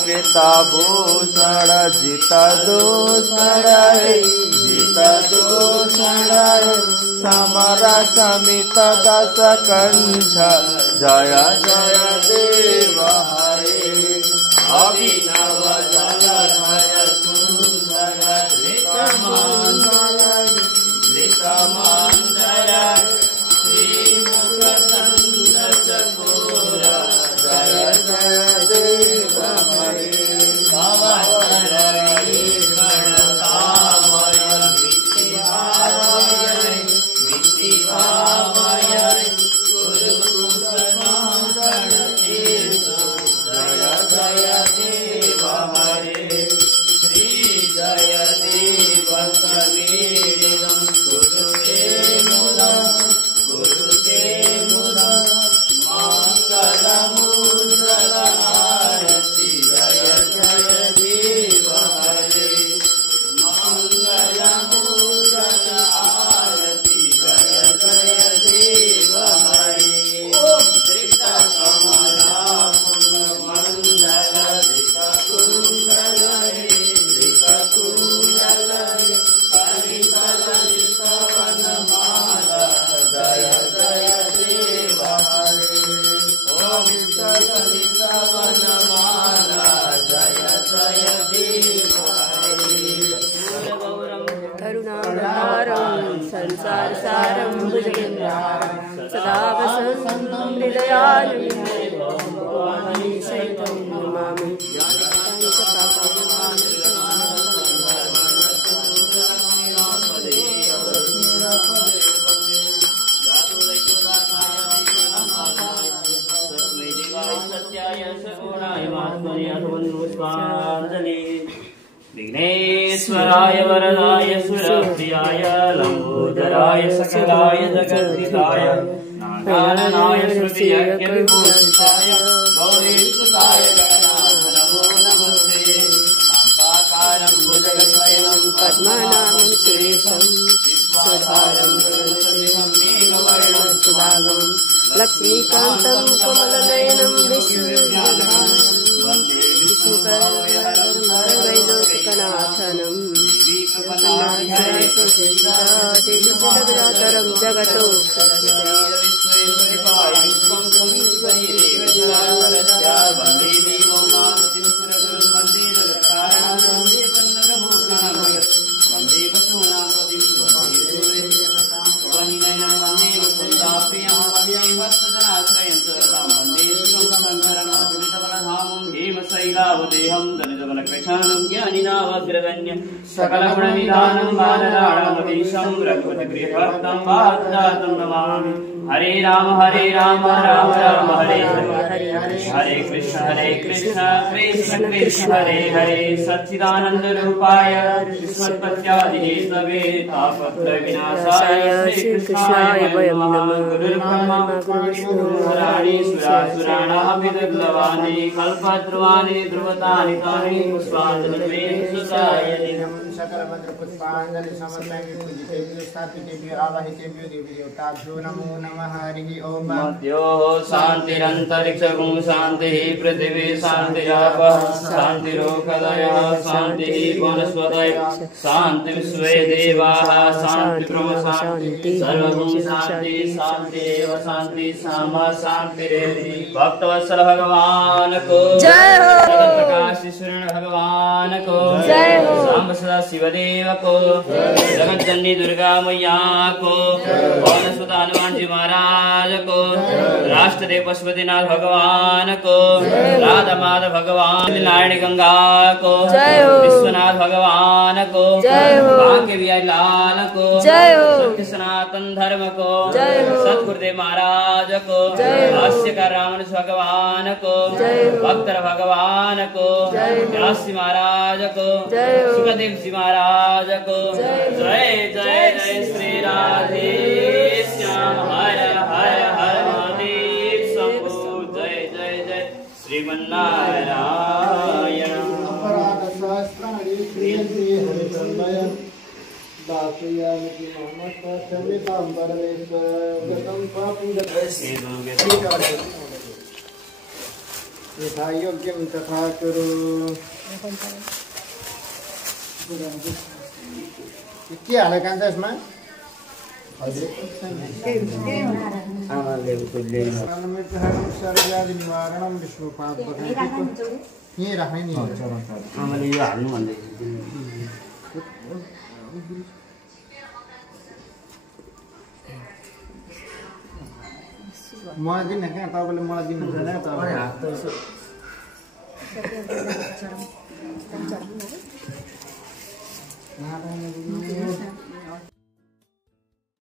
कृतभूषण जित दूषण समर समित दस कंठ जय जय देव हरे अभिनव जलधर सुंदर धृतमान जय श्रीमुख चकोर जय जय देव हरे विघ्नेश्वराय वरदाय सुरप्रियाय लंबोदराय सकलाय जगद्धिताय नारायणाय श्रुतियज्ञविभूषिताय गौरीसुताय गणनाथ नमो नमस्ते शान्ताकारं भुजगद्वयं पद्मनाभं सुरेशं विश्वाधारं गगनसदृशं मेघवर्णं शुभांगं लक्ष्मीकान्तं कमलनयनं विष्णुविज्ञानघनं वन्दे विष्णुपरमैलोकनाथनं जगतो सकल गुणनिधानं बालराणमधीशं रघुपतिप्रियभक्तं वाग्दातं नमामि। हरे राम राम राम हरे हरे हरे कृष्ण कृष्ण कृष्ण हरे हरे सच्चिदानंद रूपाय विश्वोत्पत्त्यादिहेतवे तापत्रय विनाशाय श्री कृष्णाय वयं नमः। गुरुर्ब्रह्मा गुरुर्विष्णुः सुरासुराणां दुर्लभानि कल्पद्रुमानि ध्रुवतानि तानि पुष्पाञ्जलिर्मे सुताय सकल मंत्र पुष्पांजलि समर्पयामि। पूजितेभ्यो स्थापितेभ्यो आवाहितेभ्यो देवी देवताभ्यो नमो नमः। हरि ओम। मध्यो शान्तिरन्तरिक्षगुं शान्तिः पृथिवी शान्तिरापः शान्तिरोषधयः शान्तिः वनस्पतयः शान्ति विश्वे देवाः शान्ति ब्रह्म शान्ति सर्वभूत शान्ति शान्तिरेव शान्ति सामा शान्तिरेधि। भक्तवत्सल भगवान को जय हो। प्रकाश ईश्वर भगवान को जय हो। सांब सदा शिवदेव को, जगज्जननी दुर्गा मैया को, पवन सुत हनुमान जी महाराज को, राष्ट्रदेव पशुपतिनाथ भगवान को, राधा माधव भगवान, नारायणी गंगा को, विश्वनाथ भगवान को, बांके बिहारी लाल को, सत्य सनातन धर्म को, सतगुरुदेव महाराज को, भाष्यकार रामानुज भगवान को, भक्तर भगवान को, व्यास जी महाराज को, सुखदेव जी महाराज को, जय जय जय श्री राधे श्याम हर हर हर महादेव शंभु, जय जय जय श्रीमन्नारायण। अपराध सहस्राणि क्रियन्ते हरिचन्दन दासयामि मम क्षम्यतां परमेश्वर गतं पापं यथा योग्यं तथा कुरु। के हालेको कान्छ यसमा? सर्वव्याधि निवारणं विश्वपापहरणं यहीँ राख्ने नि आमाले यो हाल्नु भन्दै मलाई दिनु कहाँ तपाईँले मलाई दिनुहुन्छ